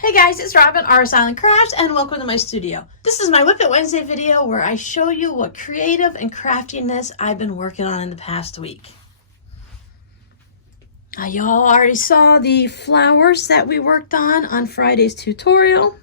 Hey guys, it's Robin, Artist Island Crafts, and welcome to my studio. This is my WiP It Wednesday video where I show you what creative and craftiness I've been working on in the past week. Y'all already saw the flowers that we worked on Friday's tutorial.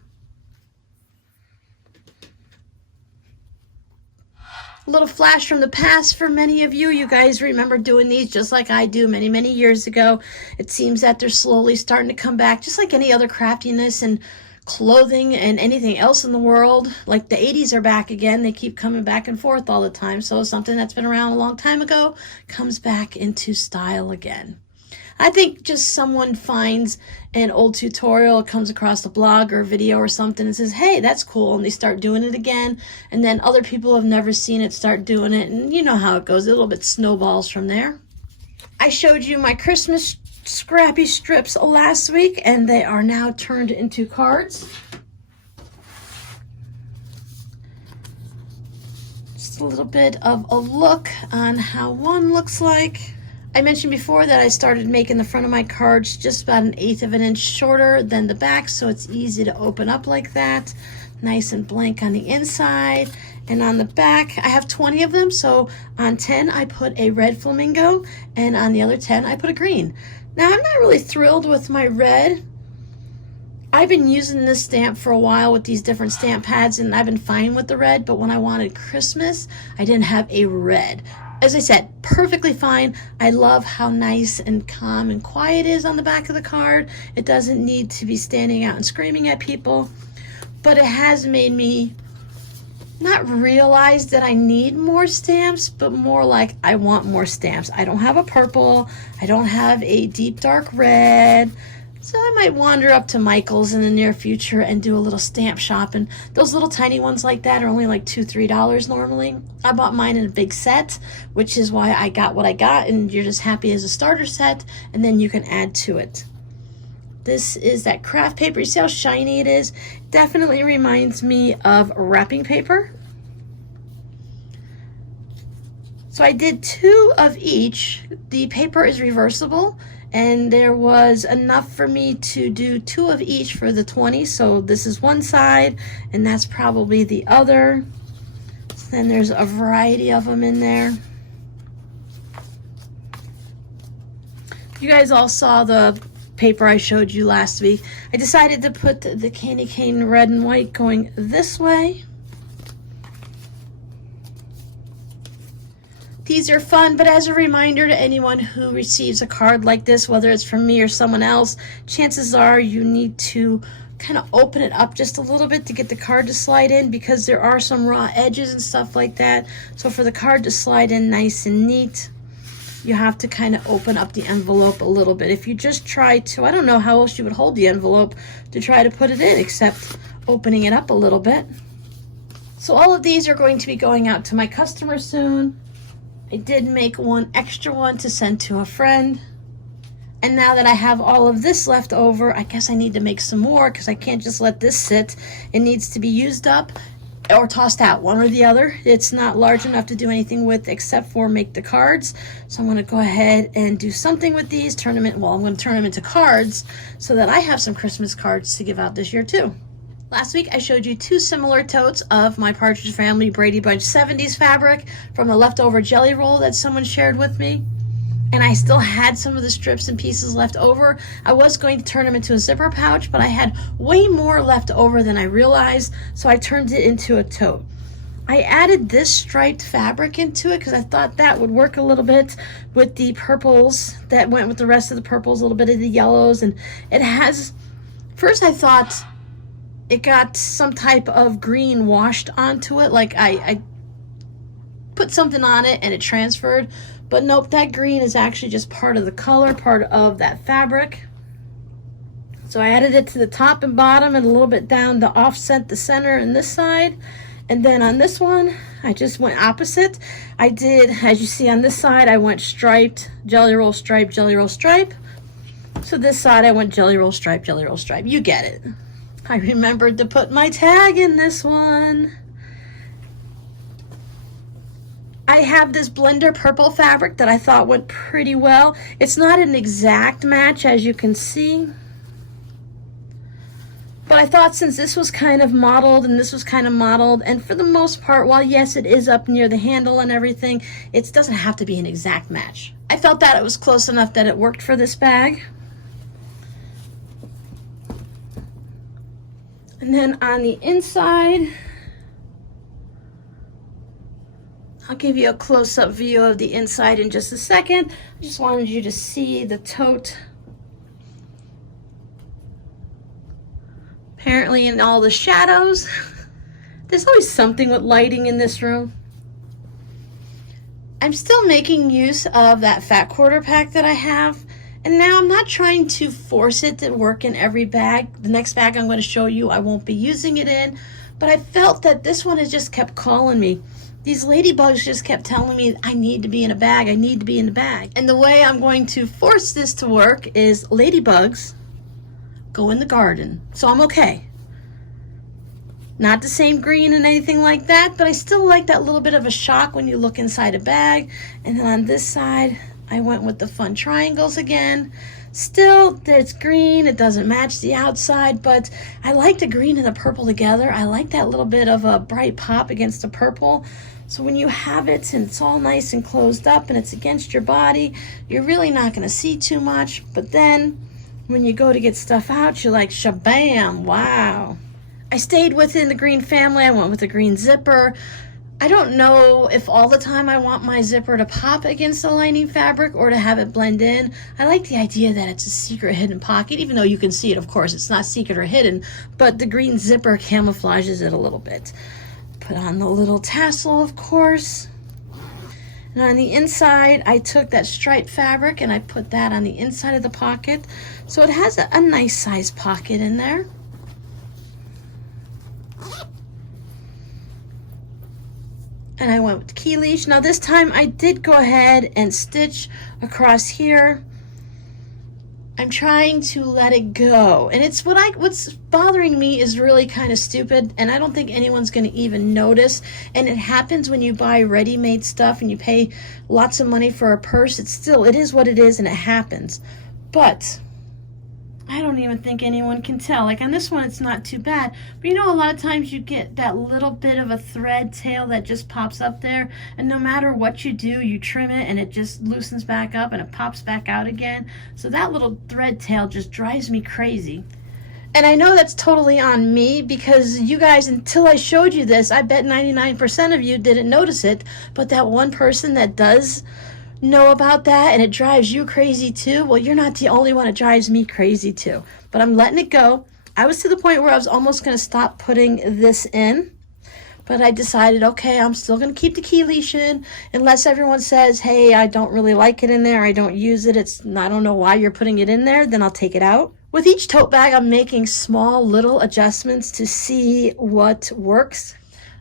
A little flash from the past for many of you. You guys remember doing these just like I do many years ago. It seems that they're slowly starting to come back, just like any other craftiness and clothing and anything else in the world. Like the 80s are back again. They keep coming back and forth all the time. So something that's been around a long time ago comes back into style again. I think just someone finds an old tutorial, comes across a blog or a video or something and says, hey, that's cool, and they start doing it again, and then other people have never seen it start doing it, and you know how it goes. A little bit snowballs from there. I showed you my Christmas scrappy strips last week, and they are now turned into cards. Just a little bit of a look on how one looks like. I mentioned before that I started making the front of my cards just about 1/8 of an inch shorter than the back, so it's easy to open up like that. Nice and blank on the inside. And on the back, I have 20 of them, so on 10 I put a red flamingo, and on the other 10 I put a green. Now I'm not really thrilled with my red. I've been using this stamp for a while with these different stamp pads, and I've been fine with the red, but when I wanted Christmas, I didn't have a red. As I said, perfectly fine. I love how nice and calm and quiet it is on the back of the card. It doesn't need to be standing out and screaming at people, but it has made me not realize that I need more stamps, but more like I want more stamps. I don't have a purple. I don't have a deep dark red. So I might wander up to Michael's in the near future and do a little stamp shopping. Those little tiny ones like that are only like $2, $3 normally. I bought mine in a big set, which is why I got what I got, and you're just happy as a starter set, and then you can add to it. This is that craft paper. You see how shiny it is? Definitely reminds me of wrapping paper. So I did 2 of each. The paper is reversible, and there was enough for me to do 2 of each for the 20. So this is one side, and that's probably the other. So then there's a variety of them in there. You guys all saw the paper I showed you last week. I decided to put the candy cane red and white going this way. These are fun, but as a reminder to anyone who receives a card like this, whether it's from me or someone else, chances are you need to kind of open it up just a little bit to get the card to slide in, because there are some raw edges and stuff like that. So for the card to slide in nice and neat, you have to kind of open up the envelope a little bit. If you just try to, I don't know how else you would hold the envelope to try to put it in except opening it up a little bit. So all of these are going to be going out to my customer soon. I did make one extra one to send to a friend. And now that I have all of this left over, I guess I need to make some more, because I can't just let this sit. It needs to be used up or tossed out, one or the other. It's not large enough to do anything with except for make the cards. So I'm going to go ahead and do something with these, I'm going to turn them into cards so that I have some Christmas cards to give out this year too. Last week I showed you 2 similar totes of my Partridge Family Brady Bunch 70s fabric from the leftover jelly roll that someone shared with me. And I still had some of the strips and pieces left over. I was going to turn them into a zipper pouch, but I had way more left over than I realized, so I turned it into a tote. I added this striped fabric into it because I thought that would work a little bit with the purples that went with the rest of the purples, a little bit of the yellows, and it has, first I thought it got some type of green washed onto it, like I put something on it and it transferred, but nope, that green is actually just part of the color, part of that fabric. So I added it to the top and bottom and a little bit down to offset the center and this side. And then on this one, I just went opposite. I did, as you see on this side, I went striped, jelly roll, stripe, jelly roll, stripe. So this side I went jelly roll, stripe, jelly roll, stripe. You get it. I remembered to put my tag in this one. I have this blender purple fabric that I thought went pretty well. It's not an exact match, as you can see, But I thought since this was kind of mottled and this was kind of mottled, and for the most part, while yes, it is up near the handle and everything, it doesn't have to be an exact match. I felt that it was close enough that it worked for this bag. And then on the inside, I'll give you a close-up view of the inside in just a second. I just wanted you to see the tote. Apparently in all the shadows. There's always something with lighting in this room. I'm still making use of that fat quarter pack that I have. And now I'm not trying to force it to work in every bag. The next bag I'm going to show you, I won't be using it in. But I felt that this one has just kept calling me. These ladybugs just kept telling me, I need to be in a bag, I need to be in a bag. And the way I'm going to force this to work is ladybugs go in the garden. So I'm okay. Not the same green and anything like that, but I still like that little bit of a shock when you look inside a bag. And then on this side, I went with the fun triangles again. Still, it's green, it doesn't match the outside, but I like the green and the purple together. I like that little bit of a bright pop against the purple. So when you have it and it's all nice and closed up and it's against your body, you're really not gonna see too much. But then when you go to get stuff out, you're like, shabam, wow. I stayed within the green family. I went with the green zipper. I don't know if all the time I want my zipper to pop against the lining fabric or to have it blend in. I like the idea that it's a secret hidden pocket, even though you can see it, of course. It's not secret or hidden, but the green zipper camouflages it a little bit. Put on the little tassel, of course. And on the inside, I took that striped fabric and I put that on the inside of the pocket. So it has a nice size pocket in there. And I went with key leash. Now this time I did go ahead and stitch across here. I'm trying to let it go. And it's what's bothering me is really kind of stupid, and I don't think anyone's gonna even notice. And it happens when you buy ready-made stuff and you pay lots of money for a purse. It is what it is, and it happens. But I don't even think anyone can tell. Like on this one, it's not too bad. But you know, a lot of times you get that little bit of a thread tail that just pops up there. And no matter what you do, you trim it and it just loosens back up and it pops back out again. So that little thread tail just drives me crazy. And I know that's totally on me because you guys, until I showed you this, I bet 99% of you didn't notice it. But that one person that does know about that and it drives you crazy too, well, you're not the only one. It drives me crazy too, but I'm letting it go. I was to the point where I was almost going to stop putting this in, but I decided, okay, I'm still going to keep the key leash in unless everyone says, hey, I don't really like it in there, I don't use it, I don't know why you're putting it in there, then I'll take it out. With each tote bag, I'm making small little adjustments to see what works.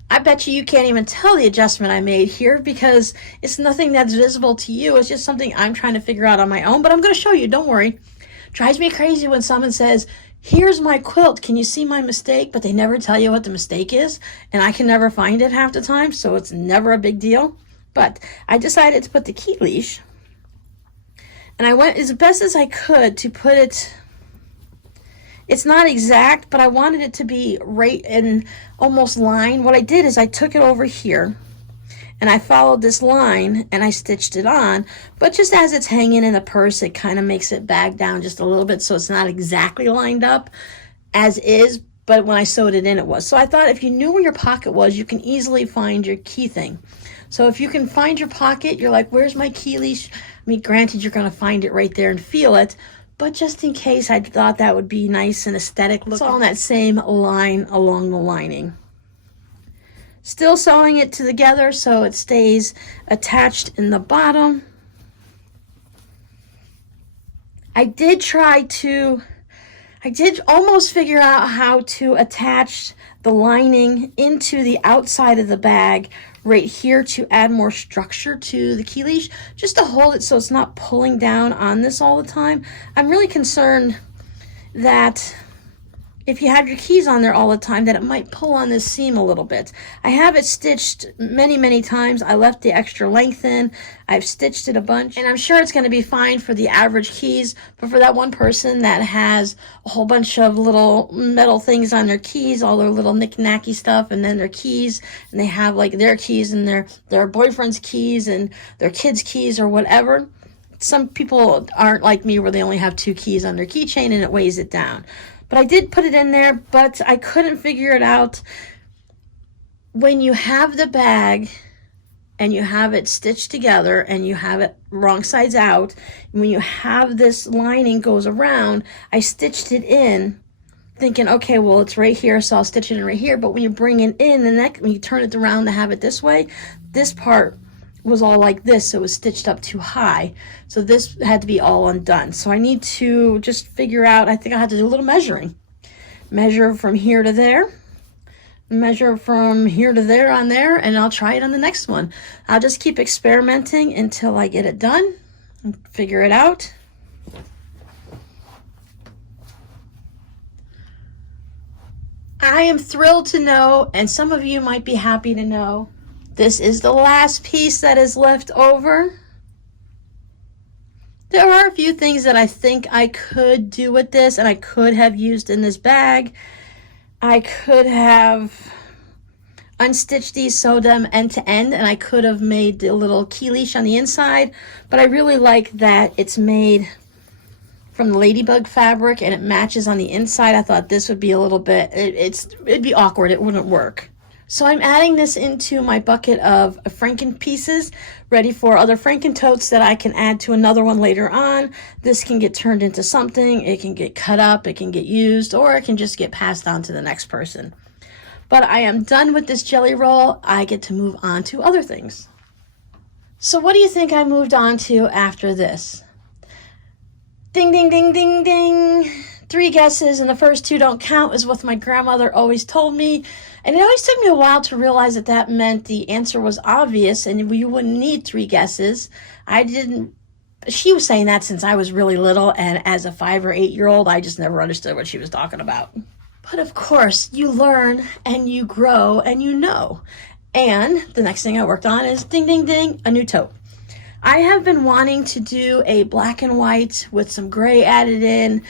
I bet you can't even tell the adjustment I made here because it's nothing that's visible to you. It's just something I'm trying to figure out on my own, but I'm going to show you, don't worry. Drives me crazy when someone says, here's my quilt, can you see my mistake? But they never tell you what the mistake is, and I can never find it half the time, so it's never a big deal. But I decided to put the key leash, and I went as best as I could to put it. It's not exact, but I wanted it to be right in almost line. What I did is I took it over here and I followed this line and I stitched it on, but just as it's hanging in a purse, it kind of makes it bag down just a little bit, so it's not exactly lined up as is, but when I sewed it in, it was. So I thought if you knew where your pocket was, you can easily find your key thing. So if you can find your pocket, you're like, where's my key leash? I mean, granted, you're going to find it right there and feel it, but just in case, I thought that would be nice and aesthetic. It's all in that same line along the lining. Still sewing it together so it stays attached in the bottom. I did almost figure out how to attach the lining into the outside of the bag right here to add more structure to the key leash, just to hold it so it's not pulling down on this all the time. I'm really concerned that if you have your keys on there all the time, that it might pull on this seam a little bit. I have it stitched many times. I left the extra length in. I've stitched it a bunch, and I'm sure it's going to be fine for the average keys, but for that one person that has a whole bunch of little metal things on their keys, all their little knick-knacky stuff, and then their keys, and they have like their keys and their boyfriend's keys and their kids' keys or whatever. Some people aren't like me where they only have 2 keys on their keychain and it weighs it down. But I did put it in there, but I couldn't figure it out. When you have the bag and you have it stitched together and you have it wrong sides out, and when you have this lining goes around, I stitched it in thinking, okay, well, it's right here, so I'll stitch it in right here. But when you bring it in, the neck, when you turn it around to have it this way, this part was all like this, so it was stitched up too high, so this had to be all undone. So I need to just figure out, I think I have to do a little measuring, measure from here to there, measure from here to there on there, and I'll try it on the next one. I'll just keep experimenting until I get it done and figure it out. I am thrilled to know, and some of you might be happy to know, this is the last piece that is left over. There are a few things that I think I could do with this and I could have used in this bag. I could have unstitched these, sewed them end to end, and I could have made the little key leash on the inside, but I really like that it's made from the Ladybug fabric and it matches on the inside. I thought this would be a little bit, it'd be awkward, it wouldn't work. So I'm adding this into my bucket of Franken pieces, ready for other Franken totes that I can add to another one later on. This can get turned into something, it can get cut up, it can get used, or it can just get passed on to the next person. But I am done with this jelly roll. I get to move on to other things. So what do you think I moved on to after this? Ding, ding, ding, ding, ding. 3 guesses, and the first 2 don't count, is what my grandmother always told me. And it always took me a while to realize that that meant the answer was obvious and you wouldn't need 3 guesses. She was saying that since I was really little, and as a 5 or 8-year-old, I just never understood what she was talking about. But of course, you learn and you grow and you know. And the next thing I worked on is, ding, ding, ding, a new tote. I have been wanting to do a black and white with some gray added in,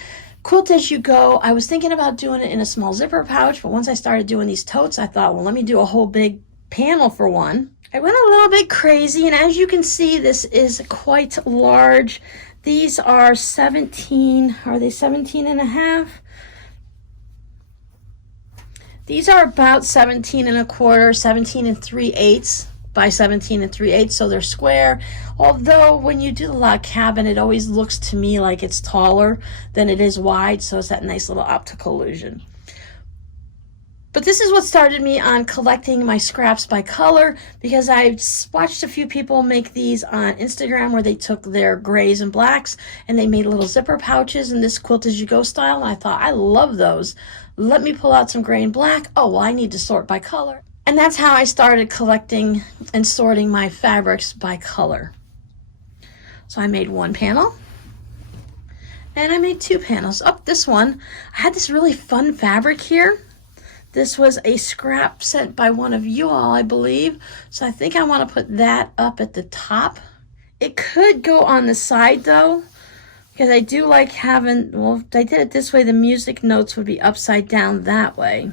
quilt as you go. I was thinking about doing it in a small zipper pouch, but once I started doing these totes, I thought, well, let me do a whole big panel for one. I went a little bit crazy, and as you can see, this is quite large. These are 17, are they 17 and a half? These are about 17 and a quarter, 17 and 3/8 by 17 and 3/8, so they're square. Although when you do the log cabin, it always looks to me like it's taller than it is wide, so it's that nice little optical illusion. But this is what started me on collecting my scraps by color, because I watched a few people make these on Instagram where they took their grays and blacks and they made little zipper pouches in this quilt as you go style, and I thought, I love those. Let me pull out some gray and black. Oh, well, I need to sort by color. And that's how I started collecting and sorting my fabrics by color. So I made 1 panel, and I made 2 panels. Oh, this one, I had this really fun fabric here. This was a scrap sent by one of you all, I believe. So I think I want to put that up at the top. It could go on the side though, because I do like having, well, if I did it this way, the music notes would be upside down that way.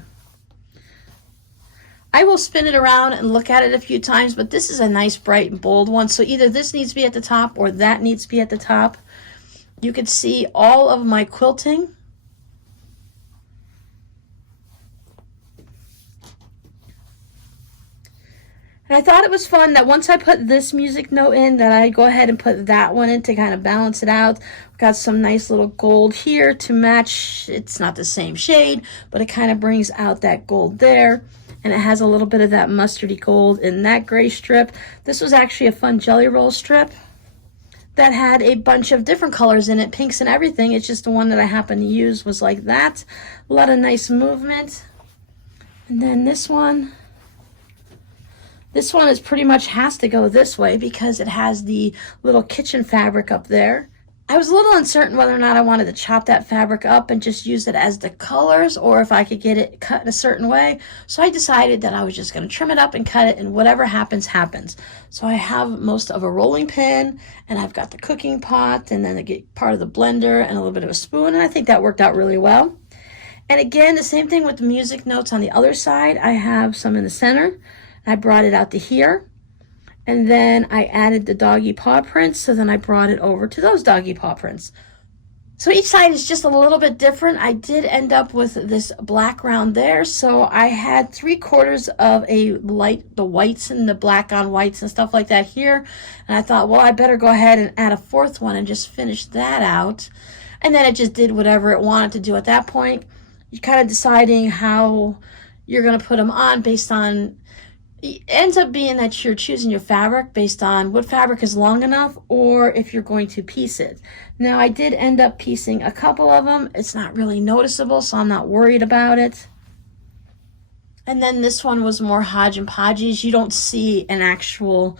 I will spin it around and look at it a few times, but this is a nice bright and bold one, so either this needs to be at the top or that needs to be at the top. You can see all of my quilting. And I thought it was fun that once I put this music note in, that I go ahead and put that one in to kind of balance it out. We've got some nice little gold here to match. It's not the same shade, but it kind of brings out that gold there. And it has a little bit of that mustardy gold in that gray strip. This was actually a fun jelly roll strip that had a bunch of different colors in it, pinks and everything. It's just the one that I happened to use was like that. A lot of nice movement. And then this one is pretty much has to go this way because it has the little kitchen fabric up there. I was a little uncertain whether or not I wanted to chop that fabric up and just use it as the colors, or if I could get it cut in a certain way. So I decided that I was just going to trim it up and cut it, and whatever happens, happens. So I have most of a rolling pin, and I've got the cooking pot, and then I get part of the blender and a little bit of a spoon, and I think that worked out really well. And again, the same thing with the music notes on the other side. I have some in the center. I brought it out to here. And then I added the doggy paw prints, so then I brought it over to those doggy paw prints. So each side is just a little bit different. I did end up with this black round there, so I had 3/4 of a light, the whites and the black on whites and stuff like that here. And I thought, well, I better go ahead and add a 4th one and just finish that out. And then it just did whatever it wanted to do at that point. You're kind of deciding how you're going to put them on based on, it ends up being that you're choosing your fabric based on what fabric is long enough, or if you're going to piece it. Now, I did end up piecing a couple of them. It's not really noticeable, so I'm not worried about it. And then this one was more hodge and podges. You don't see an actual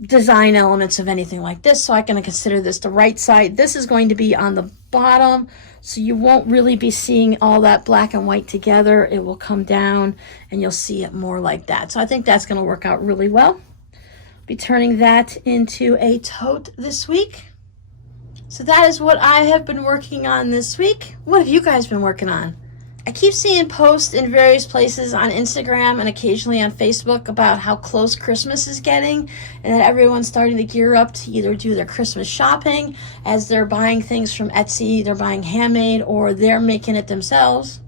design elements of anything like this, so I'm going to consider this the right side. This is going to be on the bottom, so you won't really be seeing all that black and white together. It will come down and you'll see it more like that. So I think that's going to work out really well. Be turning that into a tote this week. So that is what I have been working on this week. What have you guys been working on? I keep seeing posts in various places on Instagram and occasionally on Facebook about how close Christmas is getting, and that everyone's starting to gear up to either do their Christmas shopping as they're buying things from Etsy, they're buying handmade, or they're making it themselves.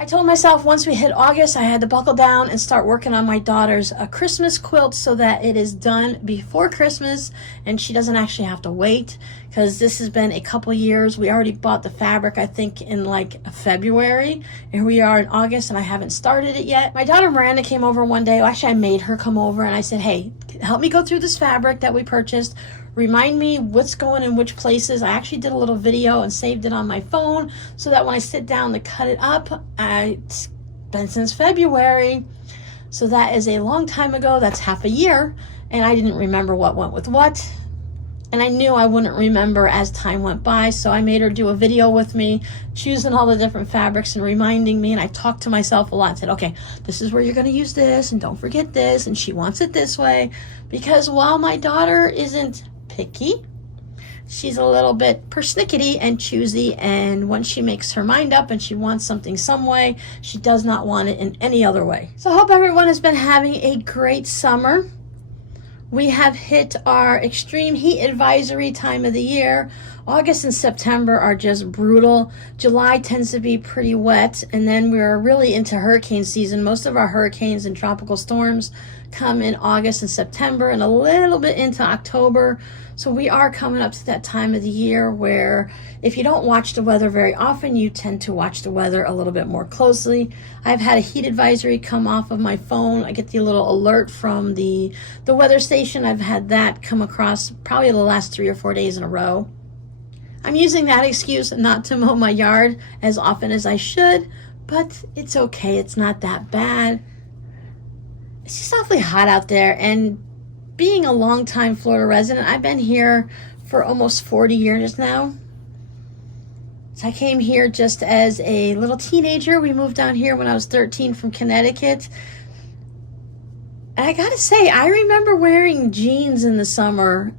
I told myself once we hit August, I had to buckle down and start working on my daughter's Christmas quilt so that it is done before Christmas and she doesn't actually have to wait, because this has been a couple years. We already bought the fabric, I think, in like February, and we are in August and I haven't started it yet. My daughter Miranda came over one day. Actually, I made her come over and I said, hey, help me go through this fabric that we purchased. Remind me what's going in which places. I actually did a little video and saved it on my phone so that when I sit down to cut it up, it's been since February. So that is a long time ago. That's half a year. And I didn't remember what went with what. And I knew I wouldn't remember as time went by. So I made her do a video with me, choosing all the different fabrics and reminding me. And I talked to myself a lot and said, okay, this is where you're going to use this. And don't forget this. And she wants it this way. Because while my daughter isn't picky, she's a little bit persnickety and choosy, and once she makes her mind up and she wants something some way, she does not want it in any other way. So I hope everyone has been having a great summer. We have hit our extreme heat advisory time of the year. August and September are just brutal. July tends to be pretty wet, and then we're really into hurricane season. Most of our hurricanes and tropical storms come in August and September and a little bit into October. So we are coming up to that time of the year where if you don't watch the weather very often, you tend to watch the weather a little bit more closely. I've had a heat advisory come off of my phone. I get the little alert from the weather station. I've had that come across probably the last 3 or 4 days in a row. I'm using that excuse not to mow my yard as often as I should, but it's okay. It's not that bad. It's just awfully hot out there, and being a longtime Florida resident, I've been here for almost 40 years now. So I came here just as a little teenager. We moved down here when I was 13 from Connecticut. And I gotta say, I remember wearing jeans in the summer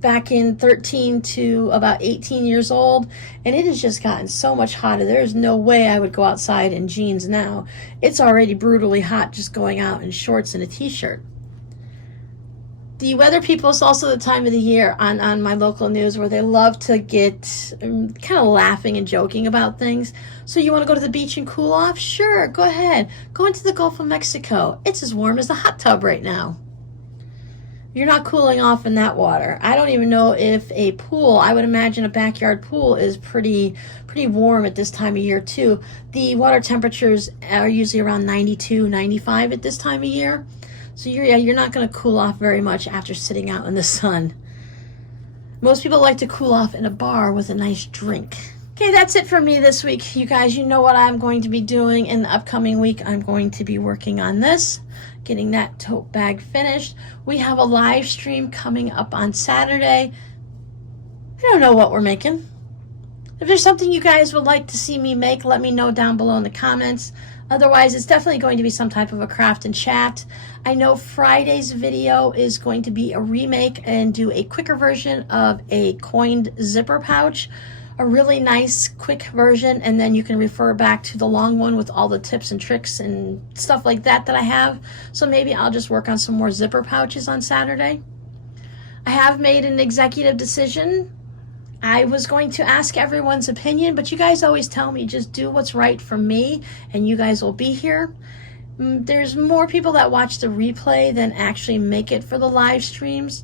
back in 13 to about 18 years old, and it has just gotten so much hotter. There's no way I would go outside in jeans now. It's already brutally hot just going out in shorts and a t-shirt. The weather people is also the time of the year on my local news where they love to get kind of laughing and joking about things. So you want to go to the beach and cool off? Sure, go ahead. Go into the Gulf of Mexico. It's as warm as the hot tub right now. You're not cooling off in that water. I don't even know if a pool, I would imagine a backyard pool is pretty warm at this time of year too. The water temperatures are usually around 92, 95 at this time of year. So you're not going to cool off very much after sitting out in the sun. Most people like to cool off in a bar with a nice drink. Okay, that's it for me this week. You guys, you know what I'm going to be doing in the upcoming week. I'm going to be working on this, getting that tote bag finished. We have a live stream coming up on Saturday. don't know what we're making. If there's something you guys would like to see me make, let me know down below in the comments. Otherwise, it's definitely going to be some type of a craft and chat. I know Friday's video is going to be a remake and do a quicker version of a coined zipper pouch. A really nice quick version, and then you can refer back to the long one with all the tips and tricks and stuff like that I have. So maybe I'll just work on some more zipper pouches on Saturday. I have made an executive decision. I was going to ask everyone's opinion, but you guys always tell me just do what's right for me and you guys will be here. There's more people that watch the replay than actually make it for the live streams.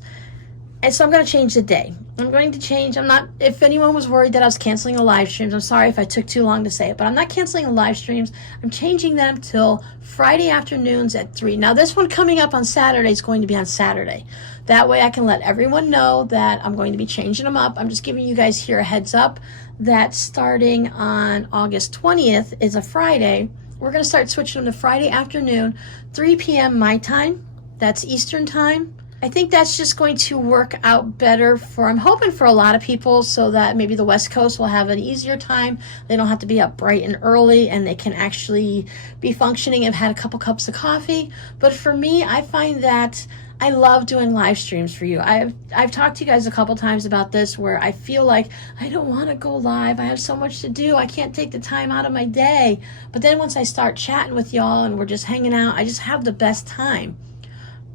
And so I'm going to change the day. I'm going to change, if anyone was worried that I was canceling the live streams, I'm sorry if I took too long to say it, but I'm not canceling the live streams. I'm changing them till Friday afternoons at 3. Now this one coming up on Saturday is going to be on Saturday. That way I can let everyone know that I'm going to be changing them up. I'm just giving you guys here a heads up that starting on August 20th is a Friday. We're going to start switching them to Friday afternoon, 3 p.m. my time. That's Eastern time. I think that's just going to work out better I'm hoping for a lot of people, so that maybe the West Coast will have an easier time. They don't have to be up bright and early, and they can actually be functioning and have had a couple cups of coffee. But for me, I find that I love doing live streams for you. I've talked to you guys a couple times about this, where I feel like I don't want to go live. I have so much to do. I can't take the time out of my day. But then once I start chatting with y'all and we're just hanging out, I just have the best time.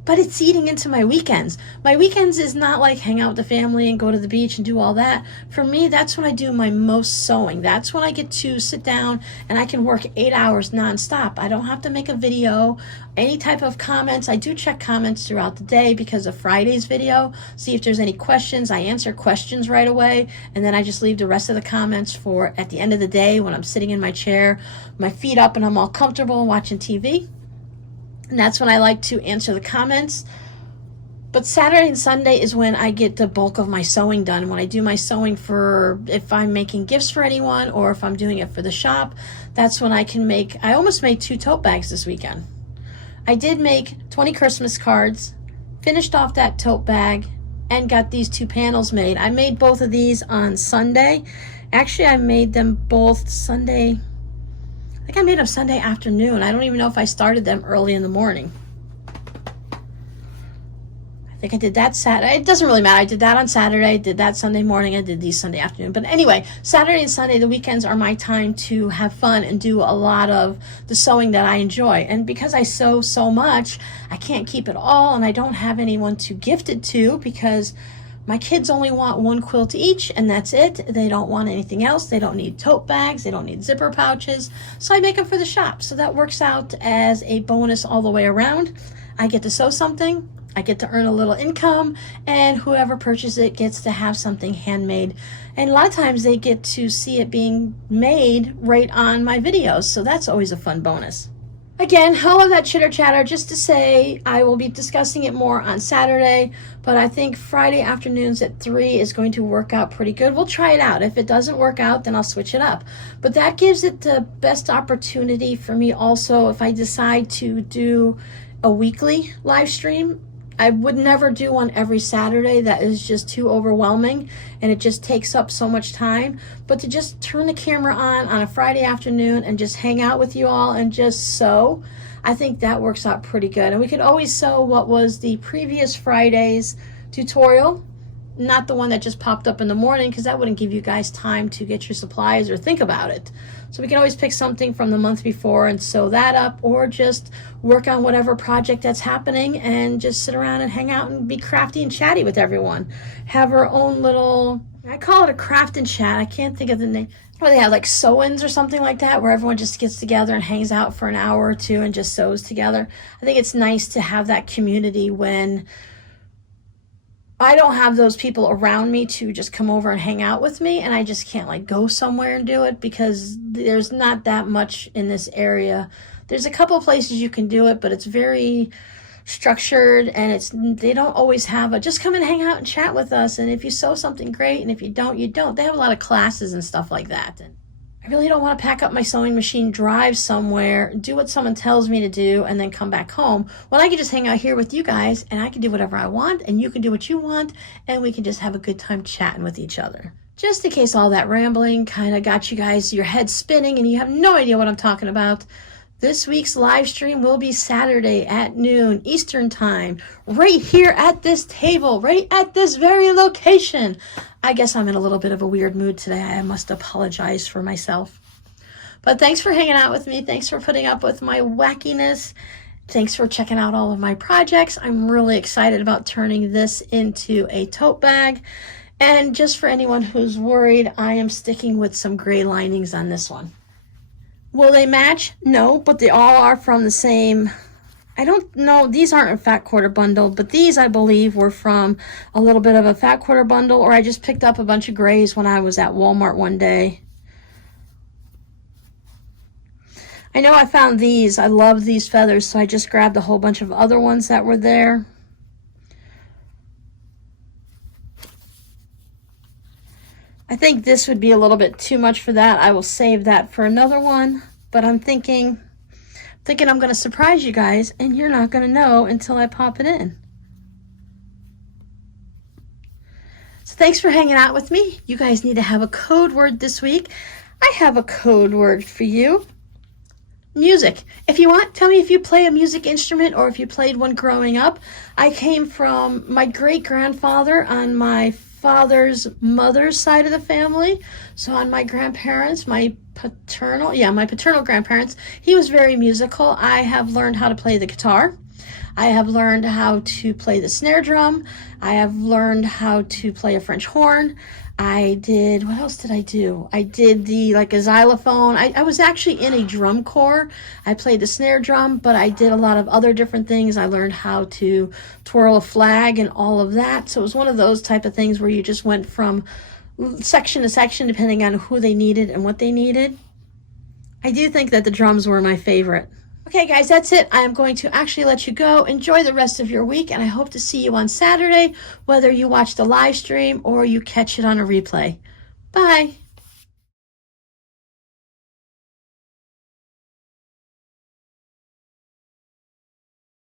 But it's eating into my weekends. My weekends is not like hang out with the family and go to the beach and do all that. For me, that's when I do my most sewing. That's when I get to sit down and I can work 8 hours nonstop. I don't have to make a video, any type of comments. I do check comments throughout the day because of Friday's video. See if there's any questions. I answer questions right away. And then I just leave the rest of the comments for at the end of the day when I'm sitting in my chair, my feet up, and I'm all comfortable watching TV. And that's when I like to answer the comments. But Saturday and Sunday is when I get the bulk of my sewing done. When I do my sewing for, if I'm making gifts for anyone or if I'm doing it for the shop, that's when I can make, I almost made 2 tote bags this weekend. I did make 20 Christmas cards, finished off that tote bag, and got these 2 panels made. I made both of these on Sunday. Actually, I made them both Sunday. I think I made them Sunday afternoon. I don't even know if I started them early in the morning. I think I did that Saturday. It doesn't really matter. I did that on Saturday. I did that Sunday morning. I did these Sunday afternoon. But anyway, Saturday and Sunday, the weekends are my time to have fun and do a lot of the sewing that I enjoy. And because I sew so much, I can't keep it all, and I don't have anyone to gift it to because my kids only want 1 quilt each, and that's it. They don't want anything else. They don't need tote bags. They don't need zipper pouches. So I make them for the shop. So that works out as a bonus all the way around. I get to sew something. I get to earn a little income, and whoever purchases it gets to have something handmade. And a lot of times they get to see it being made right on my videos. So that's always a fun bonus. Again, all of that chitter chatter just to say I will be discussing it more on Saturday, but I think Friday afternoons at 3 is going to work out pretty good. We'll try it out. If it doesn't work out, then I'll switch it up. But that gives it the best opportunity for me also if I decide to do a weekly live stream. I would never do one every Saturday. That is just too overwhelming and it just takes up so much time. But to just turn the camera on a Friday afternoon and just hang out with you all and just sew, I think that works out pretty good. And we could always sew what was the previous Friday's tutorial, not the one that just popped up in the morning, because that wouldn't give you guys time to get your supplies or think about it. So we can always pick something from the month before and sew that up, or just work on whatever project that's happening and just sit around and hang out and be crafty and chatty with everyone. Have our own little, I call it a craft and chat. I can't think of the name. Or they have like sew-ins or something like that, where everyone just gets together and hangs out for an hour or two and just sews together. I think it's nice to have that community when I don't have those people around me to just come over and hang out with me, and I just can't like go somewhere and do it because there's not that much in this area. There's a couple of places you can do it, but it's very structured, and they don't always have a just come and hang out and chat with us, and if you sew something great, and if you don't, you don't. They have a lot of classes and stuff like that. And I really don't want to pack up my sewing machine, drive somewhere, do what someone tells me to do, and then come back home. Well, I can just hang out here with you guys, and I can do whatever I want, and you can do what you want, and we can just have a good time chatting with each other. Just in case all that rambling kind of got you guys, your head spinning, and you have no idea what I'm talking about, this week's live stream will be Saturday at noon Eastern Time, right here at this table, right at this very location. I guess I'm in a little bit of a weird mood today. I must apologize for myself. But thanks for hanging out with me. Thanks for putting up with my wackiness. Thanks for checking out all of my projects. I'm really excited about turning this into a tote bag. And just for anyone who's worried, I am sticking with some gray linings on this one. Will they match? No, but they all are from the same, I don't know, these aren't a fat quarter bundle, but these I believe were from a little bit of a fat quarter bundle, or I just picked up a bunch of grays when I was at Walmart one day. I know I found these. I love these feathers, so I just grabbed a whole bunch of other ones that were there. I think this would be a little bit too much for that. I will save that for another one, but I'm thinking I'm going to surprise you guys, and you're not going to know until I pop it in. So thanks for hanging out with me. You guys need to have a code word this week. I have a code word for you. Music. If you want, tell me if you play a music instrument or if you played one growing up. I came from my great-grandfather on my father's mother's side of the family. So on my grandparents, my paternal grandparents, he was very musical. I have learned how to play the guitar. I have learned how to play the snare drum. I have learned how to play a French horn. What else did I do? I did a xylophone. I was actually in a drum corps. I played the snare drum, but I did a lot of other different things. I learned how to twirl a flag and all of that. So it was one of those type of things where you just went from section to section depending on who they needed and what they needed. I do think that the drums were my favorite. Okay, guys, that's it. I am going to actually let you go. Enjoy the rest of your week, and I hope to see you on Saturday, whether you watch the live stream or you catch it on a replay. Bye.